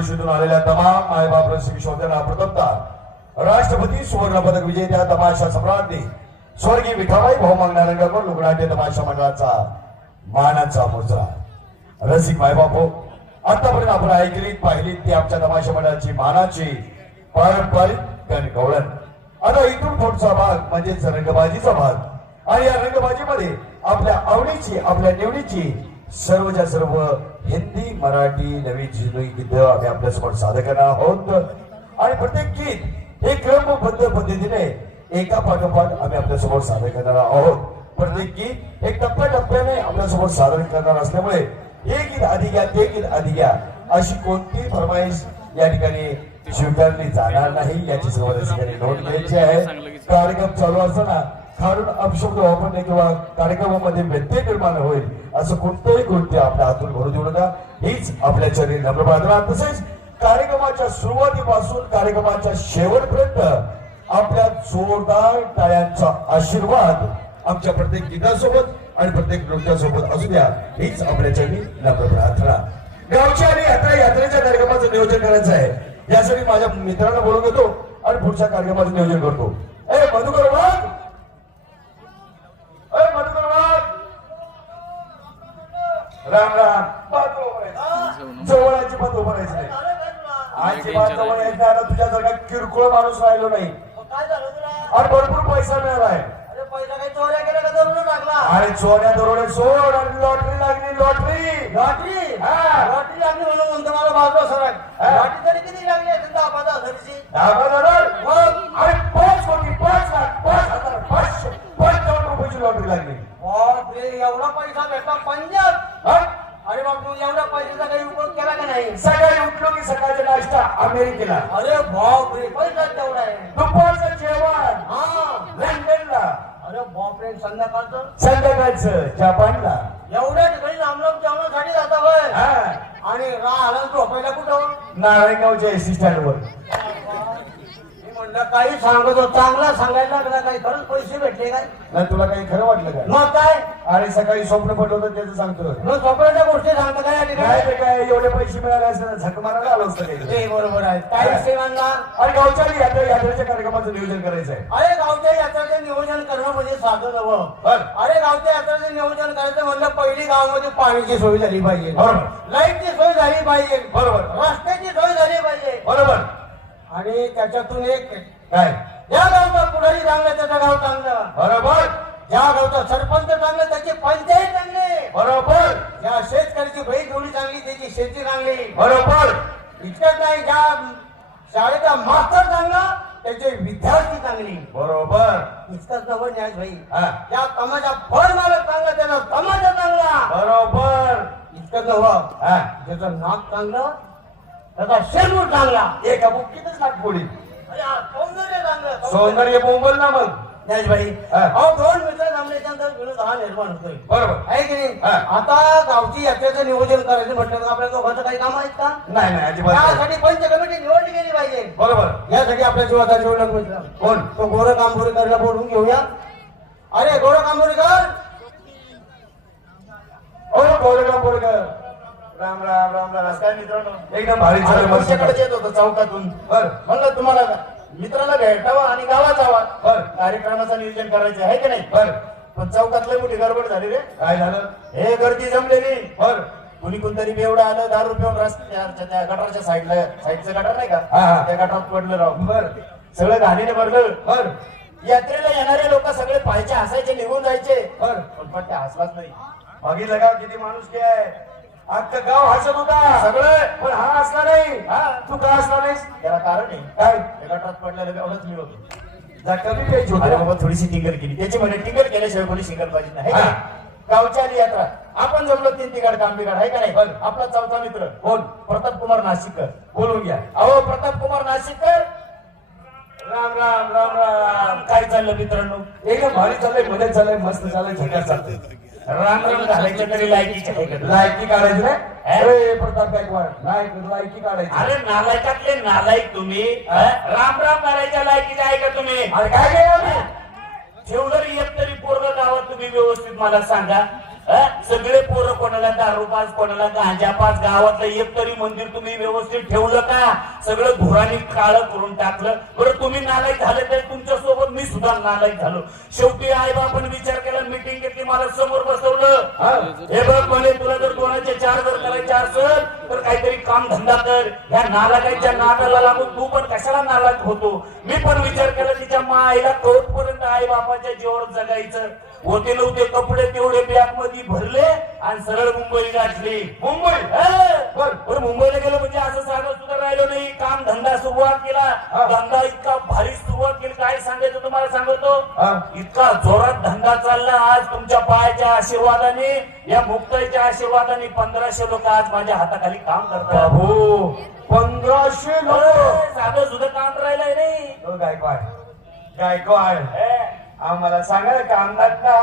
विश्वातून आलेल्या तमाम मायबाप रसिक शोधना प्रथमता राष्ट्रपती सुवर्ण पदक विजेत्या तमाशा सम्राज्ञी स्वर्गीय विठाबाई भाऊ मागणाऱ्यांकडून लुगनाट्य तमाशा मंडळाचा मानाचा मुद्रा रसिक मायबापो हो, आतापर्यंत आपण ऐकलीत पाहिलीत ती आमच्या तमाशा मंडळाची मानाची पारंपरिक कणकवळण आता इथून पुढचा भाग म्हणजेच रंगबाजीचा भाग. आणि या रंगबाजीमध्ये आपल्या आवडीची आपल्या निवडीची सर्वच्या सर्व हिंदी मराठी नवी जुनी गीत आम्ही आपल्यासमोर सादर करणार आहोत. आणि प्रत्येक गीत हे क्रमबद्ध पद्धतीने एका पाठोपाठ आम्ही आपल्यासमोर सादर करणार आहोत. प्रत्येक गीत एक टप्प्याटप्प्याने आपल्यासमोर सादर करणार असल्यामुळे हे गीत आधी घ्या ते गीत आधी घ्या अशी कोणती फरमाईश या ठिकाणी स्वीकारली जाणार नाही. याची सर्व ठिकाणी नोंद घ्यायची आहे. कार्यक्रम चालू असताना कारण अपशब्द वापरणे किंवा कार्यक्रमामध्ये व्यत्यय निर्माण होईल असं कोणतंही कृत्य आपल्या हातून घडू देऊ नका. हीच आपल्या चरणी नम्र प्रार्थना तसेच कार्यक्रमाच्या सुरुवातीपासून कार्यक्रमाच्या शेवटपर्यंत आपल्या जोरदार टाळ्यांचा आशीर्वाद आमच्या प्रत्येक गीतासोबत आणि प्रत्येक नृत्यासोबत असू द्या. हीच आपल्या चरणी नम्र प्रार्थना. गावच्या आणि यात्रा यात्रेच्या कार्यक्रमाचं नियोजन करायचं आहे. यासाठी माझ्या मित्रांना बोलून घेतो आणि पुढच्या कार्यक्रमाचं नियोजन करतो. ए मधुकर वाघ ए मधुकर वाघ राम राम. बात उभं राहायचं. जवळाची बात उभं राहायचं नाही. अजिबात जवळ यायचं नाही. आता तुझ्यासारखा किरकोळ माणूस राहिलो नाही. काय झालं तुला? आणि भरपूर पैसा मिळालाय अरे काही चोऱ्या केल्या का? दरून टाकला अरे चोऱ्या दरोडे सोड आणि लॉटरी लागली लॉटरी. लॉटरी? हा. लॉटरी लागली म्हणून म्हणतो मला बाजूला सरळ हा. लॉटरी तरी किती लागली असेल? दहा पाच हजारची. दहा हजार? मग? अरे पाच कोटी पाच लाख पाच हजार पाचशे पाच लाख रुपयाची लॉटरी लागली बापरे एवढा पैसा भेटला पंजाब हा? अरे बाप तू एवढ्या पैशाचा काही उपयोग केला का नाही सकाळी उठलो की सकाळचा नाश्ता अमेरिकेला. अरे बापरे. पैसा तेवढा आहे? दुपारचं जेवण. हा. लंडनला. अरे बापरे संध्याकाळचं? संध्याकाळचं जपानला. एवढ्या ठिकाणी लांब जेवणासाठी जाता होय. आणि राहायला झोपायला कुठं? नारायणगावच्या एस टी स्टँडवर. काही सांगत चांगला सांगायला लागला काही खरंच पैसे भेटले काय? नाही तुला काही खरं वाटलं का मग काय? अरे सकाळी स्वप्न पटवलं त्याचं सांगतो. मग स्वप्नाच्या गोष्टी सांगता काय या काय काय एवढे पैसे मिळाले असं झक मारायला आलो असतं काही ते बरोबर आहे. काय मानला आणि गावच्या यात्रा यात्रेच्या कार्यक्रमाचं नियोजन करायचं आहे अरे गावच्या यात्रेचे नियोजन करणं म्हणजे साधं नवं बर. अरे गावच्या यात्रेचे नियोजन करायचं म्हणलं पहिली गावामध्ये पाण्याची सोय झाली पाहिजे. बरोबर. लाईटची सोय झाली पाहिजे. बरोबर. रस्त्याची सोय झाली पाहिजे. बरोबर. आणि त्याच्यातून एक काय? या गावचा पुढारी चांगला त्याचं गाव चांगलं. बरोबर. ज्या गावचा सरपंच चांगलं त्याची पंचायत चांगली. बरोबर. ज्या शेतकऱ्याची बैल जोडी चांगली त्याची शेती चांगली. बरोबर. इतकंच नाही ज्या शाळेचा मास्तर चांगला त्याचे विद्यार्थी चांगली. बरोबर. इतकंच नवं न्याय भाई हा. या तमाशा फळ मालक चांगला त्याचा तमाशा चांगला. बरोबर. इतकंच नवं हा. त्याचं नाक चांगलं त्याचा शेणूर चांगला. एका बुक्कीतच अरे हा सौंदर्य चांगलं सौंदर्य. बोंबल ना मग. हा. अहो दोन मित्र जमल्याच्यानंतर विरोध हा निर्माण होतोय. बरोबर. आहे की नाही? हा. आता गावची यात्रेचं नियोजन करायचं म्हटलं तर आपल्या दोघांचं काही काम आहेत का? नाही नाही अजिबात नाही. त्यासाठी पंच कमिटी निवडली गेली पाहिजे. बरोबर. यासाठी आपल्या जीवाचा मित्र कोण? तो गोर कांबोरीकरला बोलून घेऊया. अरे गोर कांबोरीकर ओ गोरेगाव गोरेगाव राम राम राम राम. काय मित्रांनो. एकदम भारी झालं मस्त. तुमच्याकडे येत होतो चौकातून. बर. म्हणलं तुम्हाला मित्राला भेटावा आणि गावात जावा बर. कार्यक्रमाचं नियोजन करायचं आहे की नाही? बर. पण चौकात लय मोठी गडबड झाली रे. काय झालं? हे गर्दी जमलेली. बर. कुणी कोणतरी बेवडा आलं दारू पिऊन रस्त्याच्या त्या गटारच्या साईडला साईडचं गटार नाही का? हा, हा. त्या गटारात पडलं राव. बर. सगळं घाणीने भरलं. बर. यात्रेला येणारे लोक सगळे पाहायचे हसायचे निघून जायचे. बर. पण पण ते हसलाच नाही. बघितलं का किती माणूस की आहे? अख्खं गाव हसत होता सगळं? पण हा असला नाही. हा. तू का असला नाहीस? त्याला कारण आहे. काय? गटारात पडलेलं एवढंच मी होतो कमी प्यायची अरे होती बाबा थोडीशी टिंगल केली. त्याची म्हणे टिंगल केल्याशिवाय कोणी सिंगल पाहिजे नाही. हा. गावच्या आली यात्रा. आपण जमलो तीन तिघाड काम बिघाड आहे का नाही? बरं. आपला चौथा मित्र. कोण प्रताप कुमार नाशिककर. बोलून घ्या. अहो प्रताप कुमार नाशिककर. राम राम राम राम. काय चाललं मित्रांनो? एकदम भारी चाललंयमध्ये चाललंय मस्त चाललंय झकास चालतंय. राम राम घालायचं तरी लायकीचे आहे का? लायकी काढायची अरे प्रताप गायकवाड लायक लायकी काढायची अरे नालायकातले नालायक तुम्ही हा? राम राम करायच्या लायकीचे आहे का तुम्ही अरे काय काय आम्ही? ठेवलं एक तरी पोरग गावात तुम्ही व्यवस्थित मला सांगा? सगळे पोरं कोणाला दारू पास कोणाला गांजा पास गावातलं एक तरी मंदिर तुम्ही व्यवस्थित ठेवलं का? सगळं धुराने काळं करून टाकलं. बरं तुम्ही नालायक झाले तर तुमच्यासोबत मी सुद्धा नालायक झालो. शेवटी आई बापाने विचार केला मिटिंग घेतली मला समोर बसवलं. हे. बघ म्हणे तुला जर दोनाचे चार जर करायचे असेल तर काहीतरी काम धंदा कर. या नालायकाच्या नादाला लागून तू पण कशाला नालायक होतो? मी पण विचार केला तिच्या माईला कौट पर्यंत आई बापाच्या जीवावर जगायचं. होते नव्हते कपडे तेवढे बॅगमध्ये भरले आणि सरळ मुंबई गाठली. मुंबई बरं मुंबईला गेलो म्हणजे असं सांगत सुद्धा राहिलो नाही. काम धंदा सुरुवात केला. धंदा इतका सांगायचं तुम्हाला सांगतो हा. इतका जोरात धंदा चालला आज तुमच्या पायाच्या आशीर्वादाने या मुक्ताईच्या आशीर्वादाने पंधराशे लोक आज माझ्या हाताखाली काम करतात. बाबू पंधराशे लोक? साधं सुद्धा काम राहिलंय नाही. हो, गायकवाड गायकवाड आम्हाला सांगा काम धंदा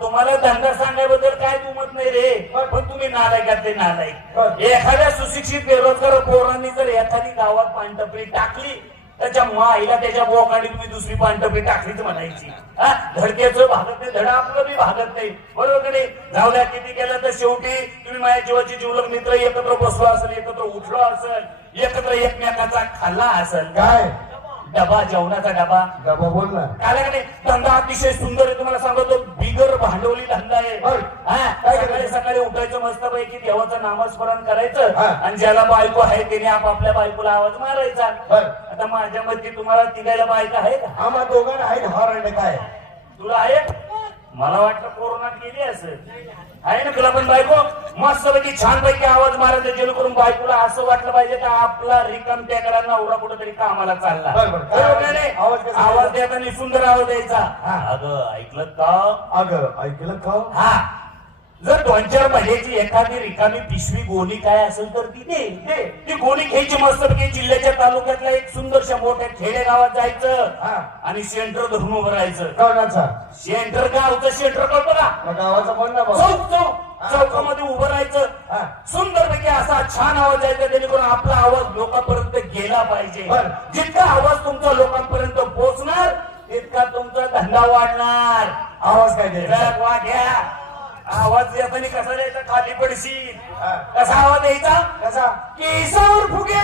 तुम्हाला धंदा सांगायबद्दल काय दुमत नाही रे पण तुम्ही नालायकातले नालायक. एखाद्या सुशिक्षित बेरोजगार पोरांनी जर एखादी गावात पानटपरी टाकली त्याच्या माईला त्याच्या बोकाडी तुम्ही दुसरी पानटपरी टाकलीच म्हणायची. हा धडक्याचं भागत नाही धडा आपलं बी भागत नाही. बरोबर नाही? जाऊ किती केलं तर शेवटी तुम्ही माझ्या जीवाचे जीवलग मित्र एकत्र बसलो असेल एकत्र उठलो असेल एकत्र एकमेकाचा खाल्ला असेल. काय? डबा जेवणाचा डबा. डबा बोल ना. काय नाही? धंदा अतिशय सुंदर आहे तुम्हाला सांगतो. बिगर भांडवली धंदा आहे. हा, सकाळी सकाळी उठायचं मस्त पैकी देवाचं नामस्मरण करायचं. हा. आणि ज्याला बायको आहे त्याने आपापल्या बायकोला आवाज मारायचा. आता माझ्या मध्ये तुम्हाला तिघायला बायका आहे का आम्हा दोघांना आहेत हॉरंड काय? तुला आहे मला वाटलं कोरोनात गेली असेल. आहे ना तुला पण बायको? मस्त पैकी छान पैकी आवाज मारायचा जेणेकरून बायकोला असं वाटलं पाहिजे का आपला रिकाम त्याकडा नवरा कुठेतरी कामाला चालला. बरोबर का नाही? आवाज कसा आवाज देताना सुंदर आवाज द्यायचा. हा. अगं ऐकलं का? अगं ऐकलं का? हा. जर दोन चार महिन्याची एखादी रिकामी पिशवी गोणी काय असेल तर ती दे दे. ती गोणी घ्यायची मस्त जिल्ह्याच्या तालुक्यातल्या एक सुंदरशा मोठ्या खेडेगावात जायचं. हा. आणि सेंटर धरून उभं राहायचं. कळण्याचा सेंटर गावचं सेंटर कळतो का गावाचा भाऊ चौक चौक. चौकामध्ये उभं राहायचं. सुंदरपैकी असा छान आवाज यायचा जेणेकरून आपला आवाज लोकांपर्यंत गेला पाहिजे. जितका आवाज तुमचा लोकांपर्यंत पोहोचणार तितका तुमचा धंदा वाढणार. आवाज काय वाघ्या आवाज येताना कसा द्यायचा खाली पडशील. हा. कसा आवाज द्यायचा? कसा? केसावर फुगे.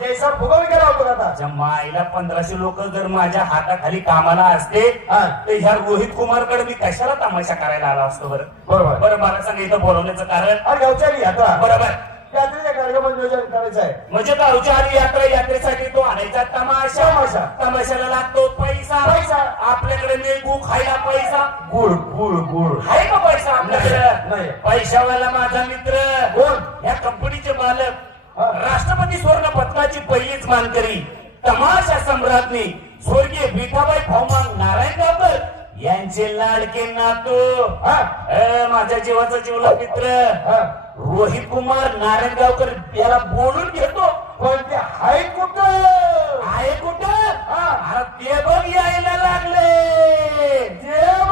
केसर फुगवून गेला होतो आता? माईला पंधराशे लोक जर माझ्या हाताखाली कामाला असते. तर ह्या रोहित कुमारकडे मी कशाला तमाशा करायला आला असतो बरं? बरोबर. बरं मला सांग इथं बोलवण्याचं कारण? गावच्या यात्रा बरोबर. कार्यक्रम नियोजन करायचं आहे म्हणजे आली यात्रा यात्रेसाठी तो आणायचा तमाशा तमाशा. तमाशाला लागतो पैसा पैसा. आपल्याकडे मेघू खायला पैसा गुळ गुळ गुळ आहे का पैसा नाही. पैशावाला माझा मित्र कोण? या कंपनीचे मालक हा. राष्ट्रपती स्वर्ण पदकाची पहिलीच मानकरी तमाशा सम्राज्ञी स्वर्गीय विठाबाई फौमांग नारायण गावकर यांचे लाडके नातू हा. अ, माझ्या जीवाचा जीवला मित्र हा. रोहित कुमार नारायणगावकर याला बोलून घेतो. पण ते आहे कुठ? आहे कुठ? अरे ते बघ यायला लागले. देव!